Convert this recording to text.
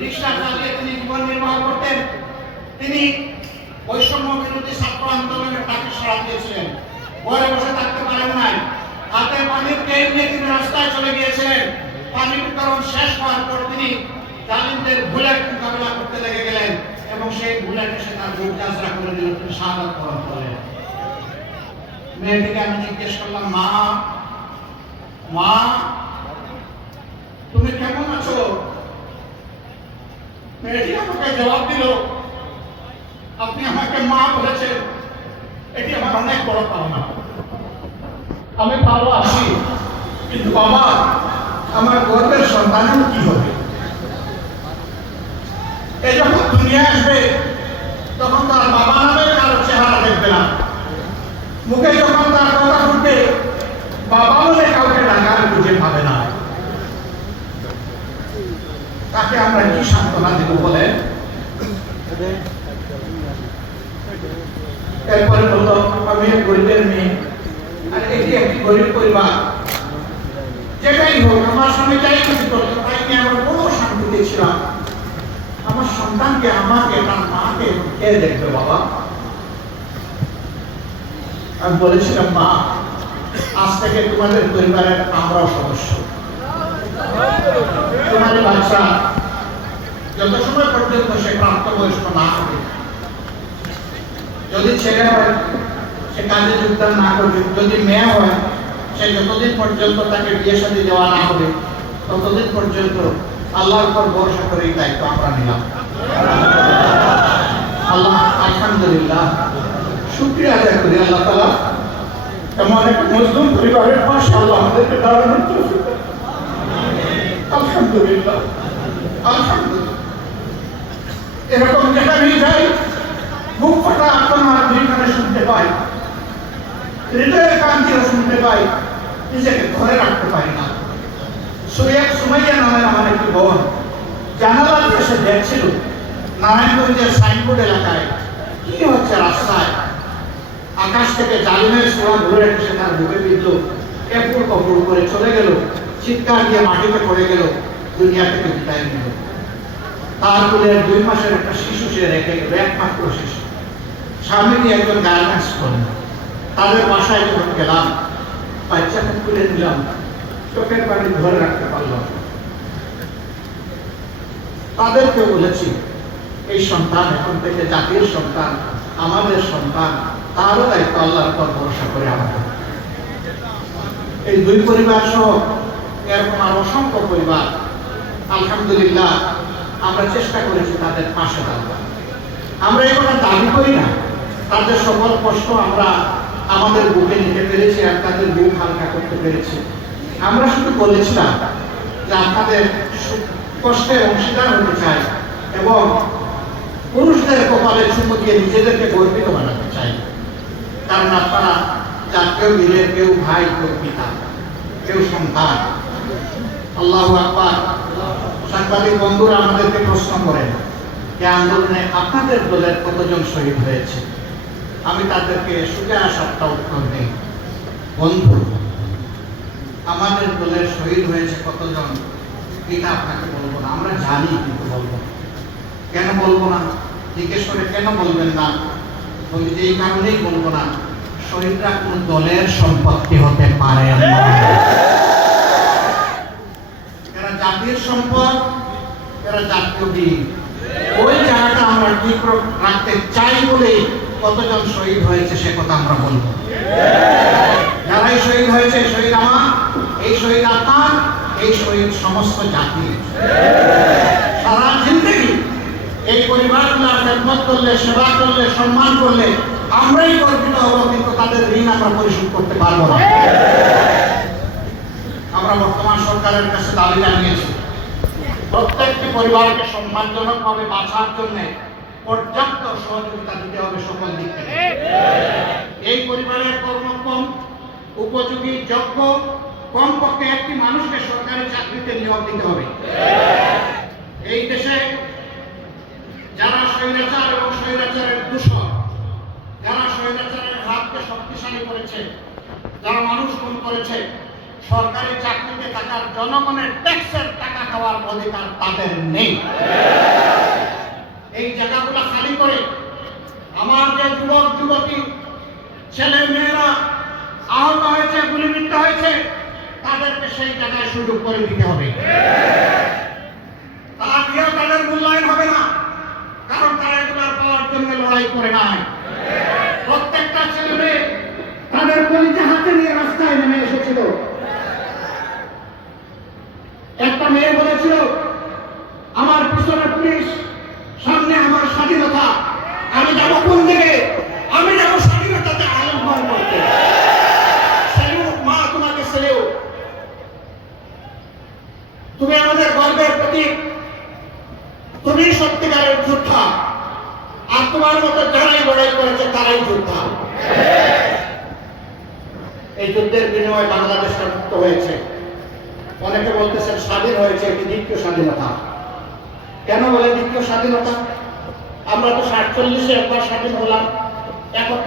রিক্সা চালিয়ে তিনি জীবন নির্বাহ করতেন। তিনি বৈষম্য বিরোধী ছাত্র আন্দোলনের ডাকে সাড়া দিয়েছিলেন। ঘরে বসে থাকতে পারেন নাই। হাতে পানির কেন নিয়ে তিনি রাস্তায় চলে গিয়েছিলেন। পানি বিতরণ শেষ হওয়ার পর তিনি জালিমদের বুলেট মোকাবেলা করতে লেগে গেলেন এবং সেই বুলেট এসে তার বুক চাষরা করে দিল। তিনি শাহাদাত বরণ করলেন। মেয়েটিকে আমি জিজ্ঞেস করলাম, মা মা তুমি কেমন আছো? মেয়েটি আমাকে জবাব দিল, আপনি আমাকে মা বলেছেন, এটি আমার অনেক বড় পাওনা। আমি ভালো আছি, কিন্তু বাবা আমার গর্বের সন্তানের কি হবে? এই যখন দুনিয়া আসবে তখন তার বাবা নামে কারো চেহারা দেখবে না। মুখে যখন তার কথা উঠবে বাবা বলে কাউকে ডাকার খুঁজে পাবে না। তাকে আমরা কি সান্ত্বনা দেব বলেন? এরপরে বললো, আমি গরিবের মেয়ে, আর এটি একটি গরিব পরিবার। যেটাই হোক, আমার স্বামী যাই কিছু করতো তাই নিয়ে আমরা কোনো শান্তিতে ছিলাম। আমার সন্তানকে, আমাকে, তার মাকে কে দেখবে বাবা? আমি বলেছিলাম, মা আজ থেকে তোমাদের পরিবারের আমরাও সদস্য। তোমার বাচ্চা যত সময় পর্যন্ত সে প্রাপ্তবয়স্ক না হবে, যদি ছেলে হয় সে কাজে যোগদান না করবে, যদি মেয়ে হয় সে যতদিন পর্যন্ত তাকে বিয়ে শাদী দেওয়া না হবে ততদিন পর্যন্ত আল্লাহর উপর ভরসা করে এই দায়িত্ব আমরা নিলাম। আল্লাহ আলহামদুলিল্লাহ শুকরিয়া আদায় করি আল্লাহ তাআলা এমন এক মজলুম পরিবারের পাশে আল্লাহ আমাদেরকে দাঁড়ানোর তৌফিক দান। আলহামদুলিল্লাহ আলহামদুলিল্লাহ। এরকম যেখানেই যাই মুখ ফাটা আত্মনাদ যেখানে শুনতে পাই, হৃদয়ের কান্তিও শুনতে পাই, নিজেকে ধরে রাখতে পারি না। সুমাইয়া নামের আমার একটি বোন জানালা দিয়ে সে দেখছিল নারায়ণগঞ্জের সাইনবোর্ড এলাকায় কি হচ্ছে রাস্তায়। আকাশ থেকে জালিমের ছোঁয়া ঘুরে এসে তার বুকে বিঁধল, এপুড় কপুড় করে চলে গেল, চিৎকার দিয়ে মাটিতে পড়ে গেল, দুনিয়া থেকে বিদায় নিল। তার কোলের 2 মাসের একটা শিশু সে রেখে গেল, একমাত্র শিশু। সামনে দিয়ে একজন গার্মেন্টস কর্মী। তাদের বাসায় যখন গেলাম, বাচ্চাকে তুলে নিলাম, চোখের পানি ধরে রাখতে পারলাম। তাদেরকে বলেছি, এই সন্তান এখন থেকে জাতির সন্তান, আমাদের সন্তান, তারও দায়িত্ব আল্লাহর উপর ভরসা করে আমাদের। এই 2 পরিবার সহ এরকম আর অসংখ্য পরিবার আলহামদুলিল্লাহ আমরা চেষ্টা করেছি তাদের পাশে দাঁড়াতে। আমরা এই কথা দাবি করি না, তাদের সকল কষ্ট আমরা আমাদের বুকে নিতে পেরেছি আর তাদের বুক হালকা করতে পেরেছি। আমরা শুধু বলেছিলাম যে আপনাদের কষ্টের অংশীদার হতে চাই এবং পুরুষদের কপালে চুমু দিয়ে নিজেদেরকে গর্বিত বানাতে চাই। কারণ আপনারা যার কেউ মিলে, কেউ ভাই, কেউ পিতা, কেউ সন্তান। আল্লাহু আকবার। সাংবাদিক বন্ধুরা আমাদেরকে প্রশ্ন করেন যে আন্দোলনে আপনাদের দলের কতজন শহীদ হয়েছে। আমি তাদেরকে সুজা সাতটা উত্তর দিই, বন্ধু আমাদের দলের শহীদ হয়েছে কতজন এটা আপনাকে বলবো না, আমরা জানি কিন্তু বলবো না। কেন বলবো না জিজ্ঞেস করে, কেন বলবেন না? বলি যে এই কারণেই বলবো না, শহীদরা কোন দলের সম্পত্তি হতে পারে না। এরা জাতির সম্পদ, এরা জাতীয় বীর। ওই জায়গাটা আমরা ঠিক রাখতে চাই বলে কতজন শহীদ হয়েছে সে কথা আমরা বলবো। যারাই শহীদ হয়েছে, শহীদ আমার, এই শহীদ আপনার, এই শহীদ সমস্ত জাতি। সারা জিন্দেগি এই পরিবারগুলোর খেদমত করলে, সেবা করলে, সম্মান করলে আমরাই গর্বিত হব, কিন্তু তাদের ঋণ আমরা পরিশোধ করতে পারবো না। আমরা বর্তমান সরকারের কাছে দাবি জানিয়েছি, প্রত্যেকটি পরিবারকে সম্মানজনকভাবে বাঁচার জন্য পর্যাপ্ত সহযোগিতা দিতে হবে সকল দিক থেকে। এই পরিবারের কর্মক্ষম, উপযোগী, যোগ্য কমপক্ষে একটি মানুষকে সরকারি চাকরিতে নিয়োগ দিতে হবে। এই দেশে যারা স্বৈরাচার এবং স্বৈরাচারের দূষণ, যারা স্বৈরাচারের হাতকে শক্তিশালী করেছে, যারা মানুষ খুন করেছে, সরকারি চাকরিতে থাকার জনগণের ট্যাক্সের টাকা খাওয়ার অধিকার তাদের নেই। এই জায়গাগুলো খালি করে আমার যে যুবক যুবতী ছেলে মেয়েরা আহত হয়েছে, গুলিবিদ্ধ হয়েছে, তাদেরকে সেই জায়গায় সুযোগ করে দিতে হবে। তারা দিয়েও তাদের মূল্যায়ন হবে না, কারণ তারা এগুলো পাওয়ার জন্য লড়াই করে নাই। প্রত্যেকটা ছেলে মেয়ে তাদের কলিজা হাতে নিয়ে রাস্তায় নেমে এসেছিল। একটা মেয়ে বলেছিল, আমার পিছনে পুলিশ, সামনে আমার স্বাধীনতা, আমি যাবো কোন দিকে? আমি যাবো স্বাধীনতাতে আলম্বন করতে। সেলিউট মা, তোমাকে সেলিউট। তুমি আমাদের গর্বের প্রতীক, তুমি সত্যিকারের যোদ্ধা, আর তোমার মতো যারাই লড়াই করেছে তারাই যোদ্ধা। এই যুদ্ধের বিনিময়ে বাংলাদেশটা মুক্ত হয়েছে। অনেকে বলতেছেন স্বাধীন হয়েছে, এটি দ্বিতীয় স্বাধীনতা। কেন বলে দ্বিতীয় স্বাধীনতা? আমরা তো 47-এ একবার স্বাধীন হলাম, এখন